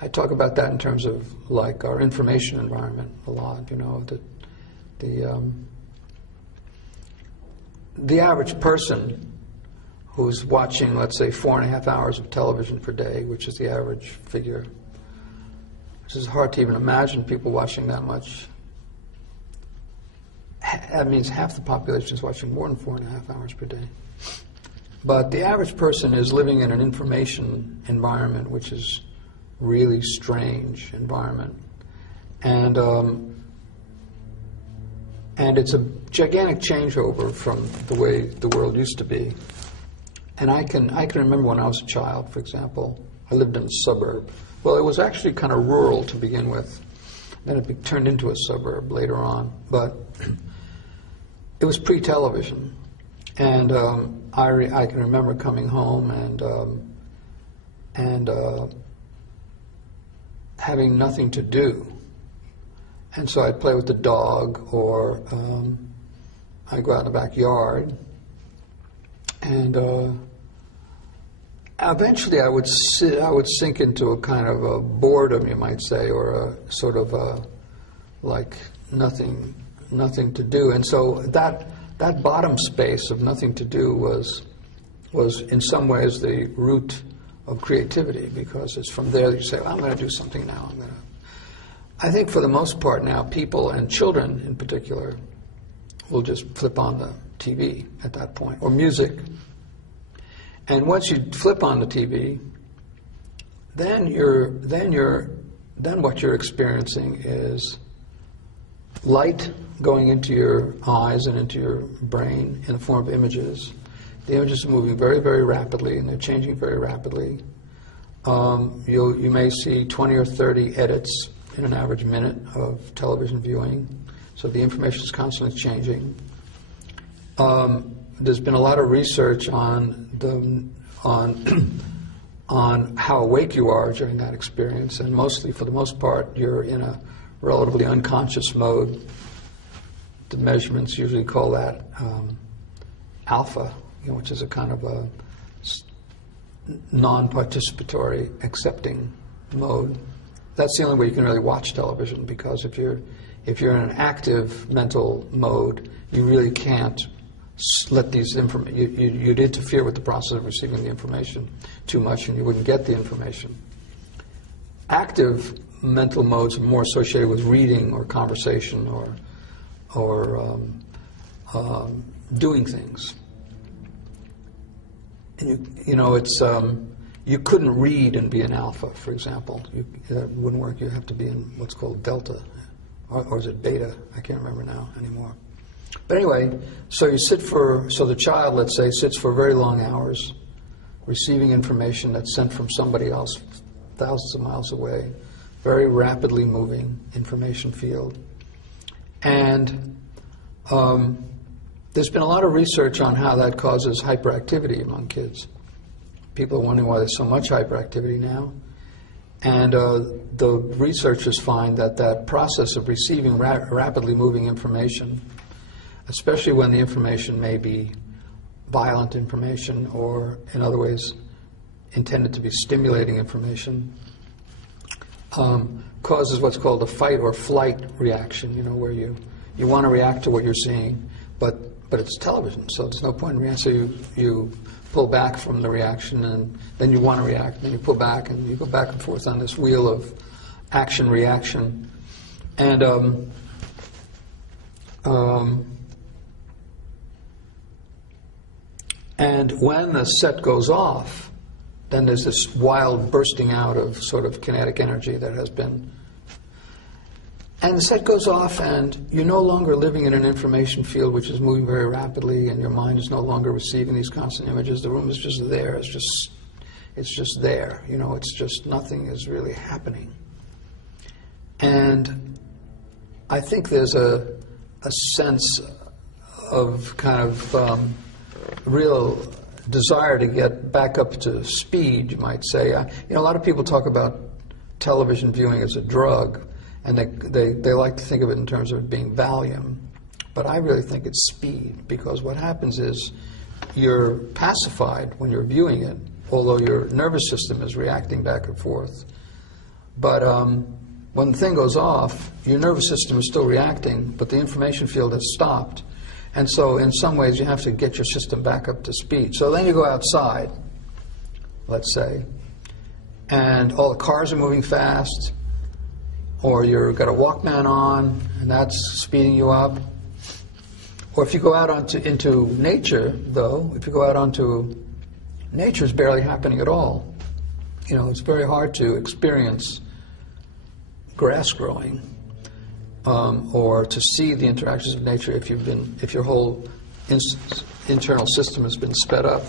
I talk about that in terms of like our information environment a lot. You know, the average person who's watching, let's say, 4.5 hours of television per day, which is the average figure, which is hard to even imagine people watching that much. That means half the population is watching more than 4.5 hours per day. But the average person is living in an information environment which is really strange environment. And it's a gigantic changeover from the way the world used to be. And I can remember when I was a child, for example, I lived in a suburb. Well, it was actually kind of rural to begin with. Then it turned into a suburb later on. But it was pre-television. And I can remember coming home and having nothing to do. And so I'd play with the dog, or I'd go out in the backyard. And eventually I would sink into a kind of a boredom, you might say, or a sort of like nothing to do. And so that bottom space of nothing to do was in some ways the root of creativity, because it's from there that you say, well, I'm going to do something now. I think for the most part now, people and children in particular will just flip on the TV at that point, or music. And once you flip on the TV, then what you're experiencing is light going into your eyes and into your brain in the form of images. The images are moving very, very rapidly, and they're changing very rapidly. You may see 20 or 30 edits in an average minute of television viewing, so the information is constantly changing. There's been a lot of research on how awake you are during that experience, and mostly, for the most part, you're in a relatively unconscious mode. The measurements usually call that alpha, which is a kind of a non-participatory, accepting mode. That's the only way you can really watch television, because if you're in an active mental mode, you really can't let these you'd interfere with the process of receiving the information too much, and you wouldn't get the information. Active mental modes are more associated with reading or conversation or doing things. And you couldn't read and be in alpha, for example. That wouldn't work. You have to be in what's called delta, or is it beta? I can't remember now anymore. But anyway, so the child, let's say, sits for very long hours, receiving information that's sent from somebody else, thousands of miles away, very rapidly moving information field. And there's been a lot of research on how that causes hyperactivity among kids. People are wondering why there's so much hyperactivity now. And the researchers find that process of receiving rapidly moving information, especially when the information may be violent information or, in other ways, intended to be stimulating information, causes what's called a fight or flight reaction, where you want to react to what you're seeing, but it's television, so there's no point in reacting. So you pull back from the reaction, and then you want to react, and then you pull back, and you go back and forth on this wheel of action-reaction. And when the set goes off, then there's this wild bursting out of sort of kinetic energy that has been... And the set goes off, and you're no longer living in an information field which is moving very rapidly, and your mind is no longer receiving these constant images. The room is just there. It's just there. It's just nothing is really happening. And I think there's a sense of kind of real desire to get back up to speed, you might say. A lot of people talk about television viewing as a drug, and they like to think of it in terms of it being Valium. But I really think it's speed, because what happens is you're pacified when you're viewing it, although your nervous system is reacting back and forth. But when the thing goes off, your nervous system is still reacting, but the information field has stopped. And so in some ways you have to get your system back up to speed. So then you go outside, let's say, and all the cars are moving fast, or you've got a Walkman on, and that's speeding you up. Or if you go out into nature, though, if you go out onto nature, it's barely happening at all. You know, it's very hard to experience grass growing, or to see the interactions of nature if your whole internal system has been sped up.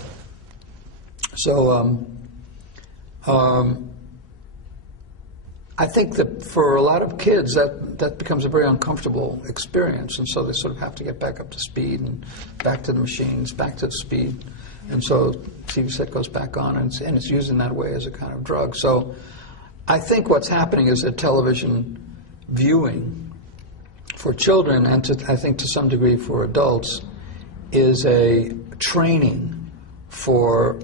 So I think that for a lot of kids that becomes a very uncomfortable experience, and so they sort of have to get back up to speed and back to the machines, back to the speed, and so TV set goes back on, and it's used in that way as a kind of drug. So I think what's happening is that television viewing for children, and I think to some degree for adults, is a training for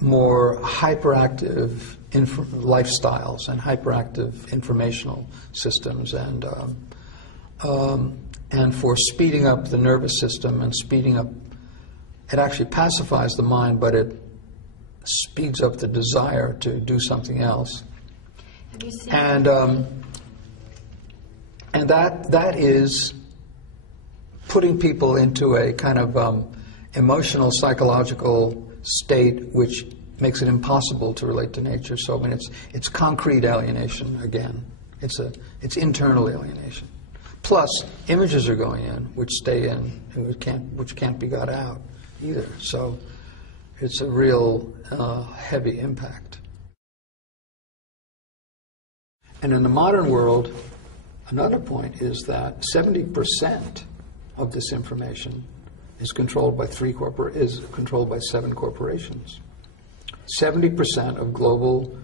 more hyperactive lifestyles and hyperactive informational systems, and for speeding up the nervous system and speeding up. It actually pacifies the mind, but it speeds up the desire to do something else. Have you seen and that is putting people into a kind of emotional, psychological state which makes it impossible to relate to nature. So I mean, it's concrete alienation again. It's internal alienation. Plus, images are going in which stay in, which can't be got out either. So it's a real heavy impact. And in the modern world, another point is that 70% of this information is controlled by 7 corporations. 70% of global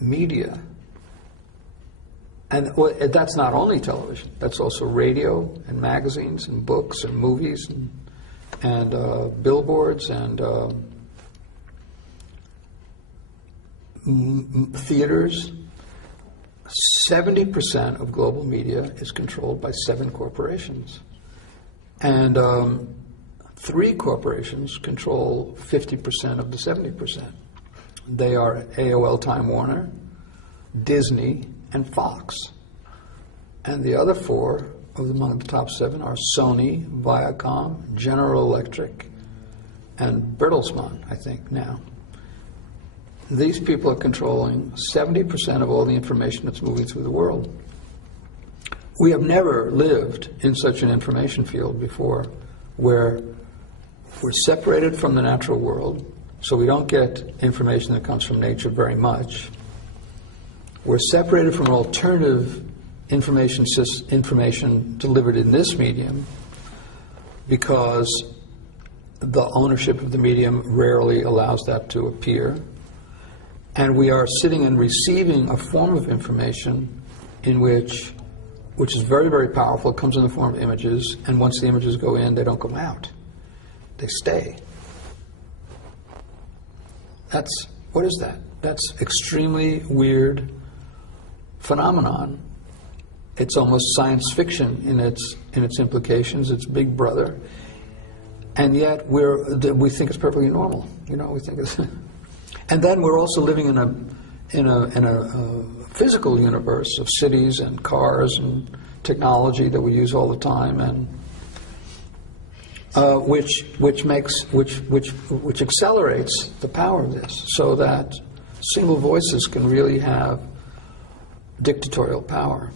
media, and that's not only television. That's also radio and magazines and books and movies and billboards and theaters. 70% of global media is controlled by 7 corporations. And 3 corporations control 50% of the 70%. They are AOL Time Warner, Disney, and Fox. And the other 4 among the top 7 are Sony, Viacom, General Electric, and Bertelsmann, I think, now. These people are controlling 70% of all the information that's moving through the world. We have never lived in such an information field before, where we're separated from the natural world, so we don't get information that comes from nature very much. We're separated from alternative information delivered in this medium, because the ownership of the medium rarely allows that to appear. And we are sitting and receiving a form of information which is very, very powerful. It comes in the form of images, and once the images go in, they don't come out. They stay. What is that? That's extremely weird phenomenon. It's almost science fiction in its implications. It's Big Brother, and yet we think it's perfectly normal. You know, we think it's. And then we're also living in a physical universe of cities and cars and technology that we use all the time, and which accelerates the power of this, so that single voices can really have dictatorial power.